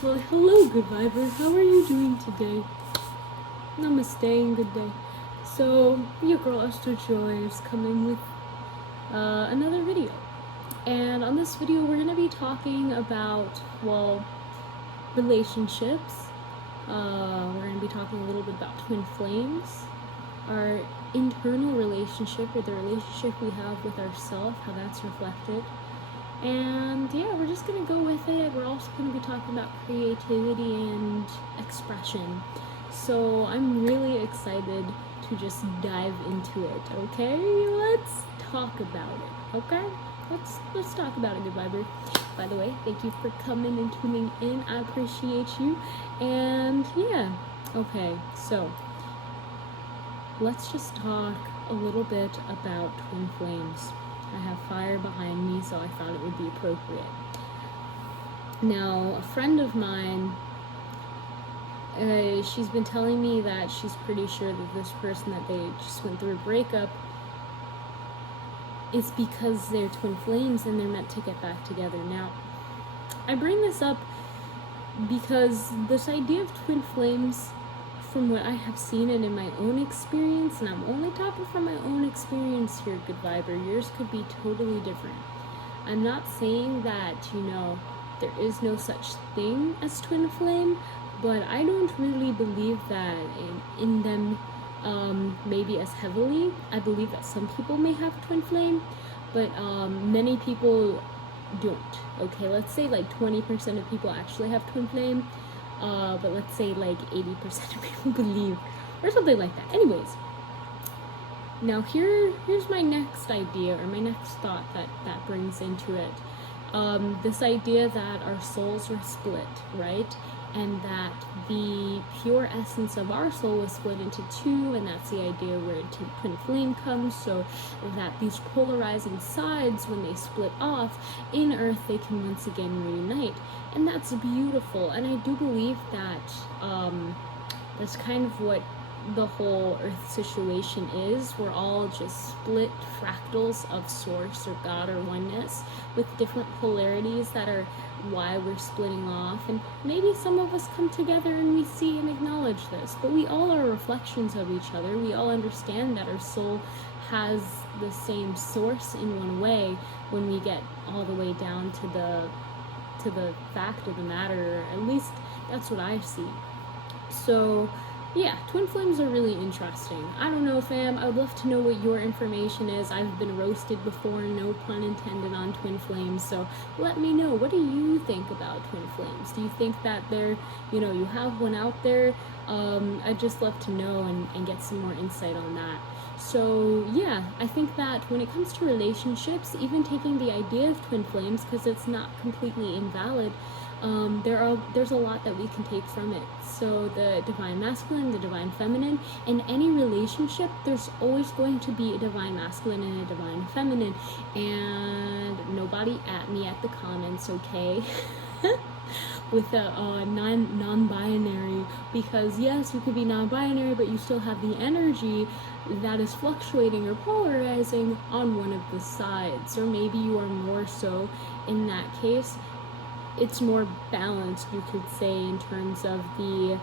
Well, hello, good vibers. How are you doing today? Namaste and good day. So, your girl Esther Joy is coming with another video. And on this video, we're going to be talking about, well, relationships. We're going to be talking a little bit about twin flames, our internal relationship, or the relationship we have with ourselves, how that's reflected. And yeah, we're just gonna go with it. We're also gonna be talking about creativity and expression. So I'm really excited to just dive into it. Okay, let's talk about it. Okay, let's talk about it, good viber. By the way, thank you for coming and tuning in. I appreciate you. And yeah, okay, so let's just talk a little bit about twin flames. I have fire behind me, so I thought it would be appropriate. Now, a friend of mine, she's been telling me that she's pretty sure that this person that they just went through a breakup is because they're twin flames and they're meant to get back together. Now, I bring this up because this idea of twin flames, from what I have seen and in my own experience, and I'm only talking from my own experience here, good viber, yours could be totally different. I'm not saying that, there is no such thing as twin flame, but I don't really believe that in them maybe as heavily. I believe that some people may have twin flame, but many people don't. Okay, let's say like 20% of people actually have twin flame. But let's say like 80% of people believe, or something like that. Anyways, now here's my next idea, or my next thought that brings into it. This idea that our souls are split, right? And that the pure essence of our soul was split into two, and that's the idea where twin flame comes, so that these polarizing sides, when they split off in earth, they can once again reunite. And that's beautiful, and I do believe that that's kind of what the whole earth situation is. We're all just split fractals of source or God or oneness with different polarities that are why we're splitting off. And maybe some of us come together and we see and acknowledge this, but we all are reflections of each other. We all understand that our soul has the same source in one way when we get all the way down to the fact of the matter. At least that's what I see. So yeah, twin flames are really interesting. I don't know, fam. I would love to know what your information is. I've been roasted before, no pun intended, on twin flames. So let me know. What do you think about twin flames? Do you think that they're, you have one out there? I'd just love to know and get some more insight on that. So yeah, I think that when it comes to relationships, even taking the idea of twin flames, because it's not completely invalid, there's a lot that we can take from it. So the divine masculine, the divine feminine, in any relationship, there's always going to be a divine masculine and a divine feminine. And nobody at me at the comments, okay? With a non-binary, because yes, you could be non-binary, but you still have the energy that is fluctuating or polarizing on one of the sides, or maybe you are more so in that case. It's more balanced, you could say, in terms of the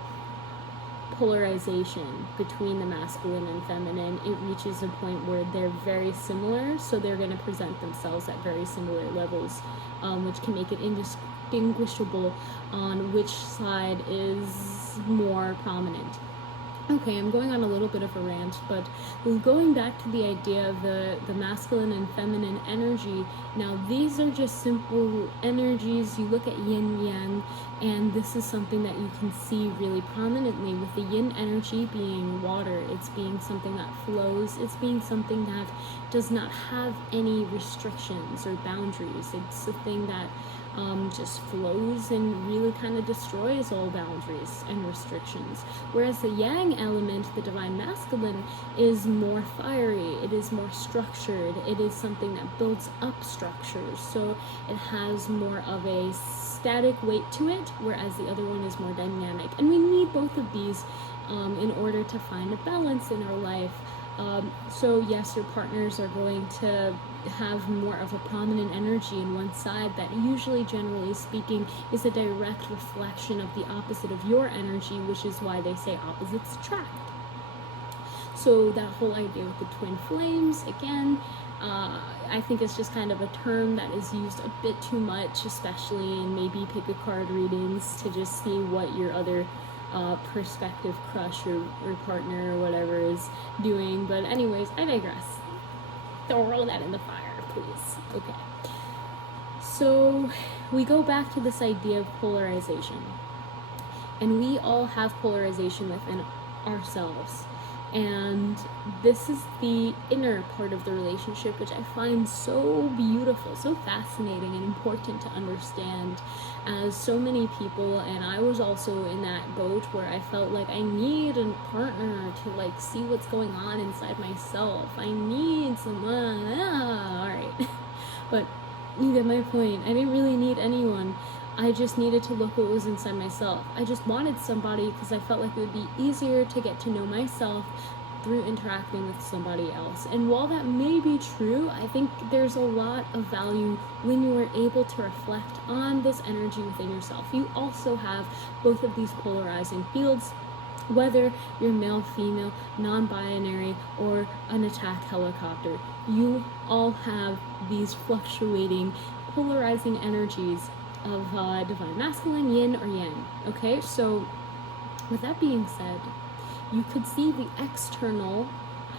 polarization between the masculine and feminine. It reaches a point where they're very similar, so they're going to present themselves at very similar levels, which can make it indistinguishable on which side is more prominent. Okay, I'm going on a little bit of a rant, but going back to the idea of the masculine and feminine energy, now these are just simple energies. You look at yin yang, and this is something that you can see really prominently with the yin energy being water. It's being something that flows. It's being something that does not have any restrictions or boundaries. It's a thing that just flows and really kind of destroys all boundaries and restrictions. Whereas the yang element, the divine masculine, is more fiery, it is more structured, it is something that builds up structures, so it has more of a static weight to it, whereas the other one is more dynamic. And we need both of these in order to find a balance in our life. So yes, your partners are going to have more of a prominent energy in one side that usually, generally speaking, is a direct reflection of the opposite of your energy, which is why they say opposites attract. So that whole idea with the twin flames, again, I think it's just kind of a term that is used a bit too much, especially in maybe pick a card readings, to just see what your other prospective crush or partner or whatever is doing. But anyways, I digress. Throw that in the fire, please. Okay. So we go back to this idea of polarization. And we all have polarization within ourselves. And this is the inner part of the relationship, which I find so beautiful, so fascinating and important to understand, as so many people, and I was also in that boat where I felt like I need a partner to like see what's going on inside myself. I need someone, alright. But you get my point. I didn't really need anyone. I just needed to look what was inside myself. I just wanted somebody because I felt like it would be easier to get to know myself through interacting with somebody else. And while that may be true, I think there's a lot of value when you are able to reflect on this energy within yourself. You also have both of these polarizing fields, whether you're male, female, non-binary, or an attack helicopter. You all have these fluctuating, polarizing energies of divine masculine, yin or yang. Okay, so with that being said, you could see the external,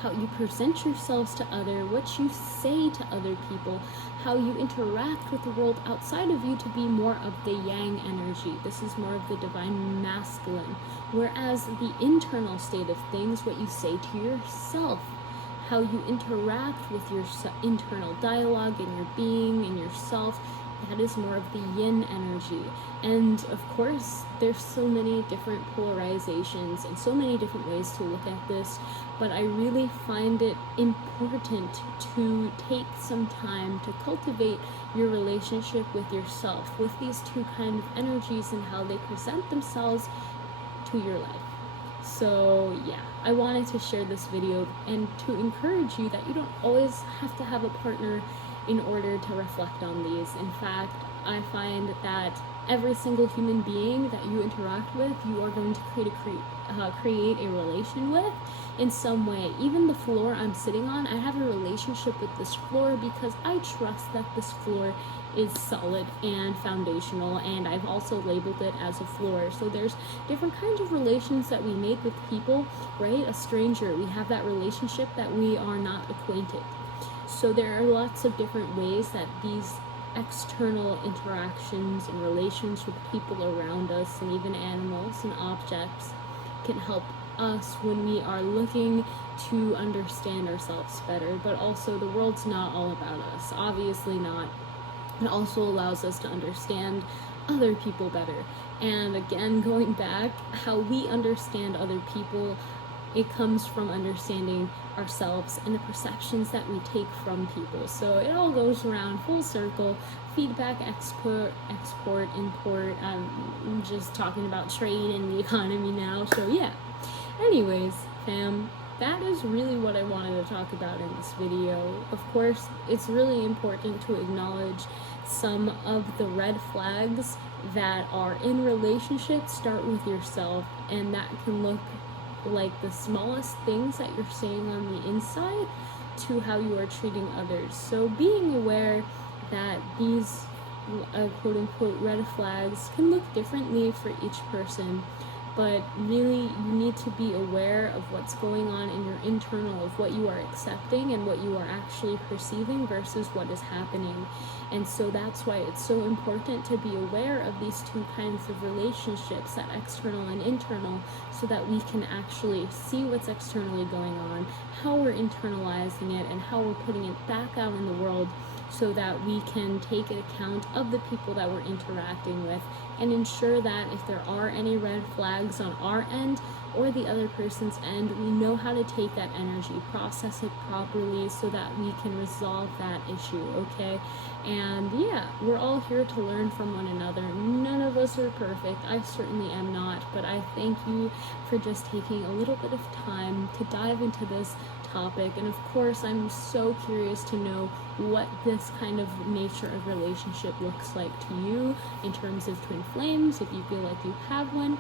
how you present yourselves to other, what you say to other people, how you interact with the world outside of you to be more of the yang energy. This is more of the divine masculine. Whereas the internal state of things, what you say to yourself, how you interact with your internal dialogue and your being and yourself, that is more of the yin energy. And of course, there's so many different polarizations and so many different ways to look at this, but I really find it important to take some time to cultivate your relationship with yourself, with these two kind of energies and how they present themselves to your life. So yeah, I wanted to share this video and to encourage you that you don't always have to have a partner in order to reflect on these. In fact, I find that every single human being that you interact with, you are going to create a relation with in some way. Even the floor I'm sitting on, I have a relationship with this floor because I trust that this floor is solid and foundational, and I've also labeled it as a floor. So there's different kinds of relations that we make with people, right? A stranger, we have that relationship that we are not acquainted. So there are lots of different ways that these external interactions and relations with people around us and even animals and objects can help us when we are looking to understand ourselves better. But also, the world's not all about us, obviously not. It also allows us to understand other people better. And again, going back, how we understand other people, it comes from understanding ourselves and the perceptions that we take from people. So it all goes around full circle. Feedback, export, import. I'm just talking about trade and the economy now. So yeah. Anyways, fam, that is really what I wanted to talk about in this video. Of course, it's really important to acknowledge some of the red flags that are in relationships. Start with yourself, and that can look like the smallest things that you're saying on the inside to how you are treating others. So being aware that these quote-unquote red flags can look differently for each person, but really you need to be aware of what's going on in your internal, of what you are accepting and what you are actually perceiving versus what is happening. And so that's why it's so important to be aware of these two kinds of relationships, that external and internal, so that we can actually see what's externally going on, how we're internalizing it, and how we're putting it back out in the world, so that we can take account of the people that we're interacting with and ensure that if there are any red flags on our end, or the other person's end, we know how to take that energy, process it properly so that we can resolve that issue, okay? And yeah, we're all here to learn from one another. None of us are perfect. I certainly am not, but I thank you for just taking a little bit of time to dive into this topic. And of course, I'm so curious to know what this kind of nature of relationship looks like to you in terms of twin flames, if you feel like you have one,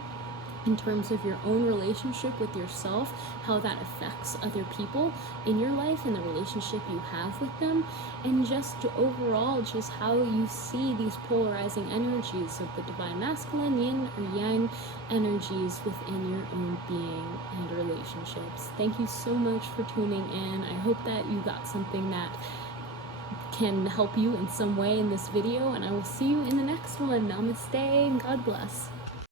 in terms of your own relationship with yourself, how that affects other people in your life and the relationship you have with them, and just overall just how you see these polarizing energies of the divine masculine, yin or yang energies within your own being and relationships. Thank you so much for tuning in. I hope that you got something that can help you in some way in this video, and I will see you in the next one. Namaste and God bless.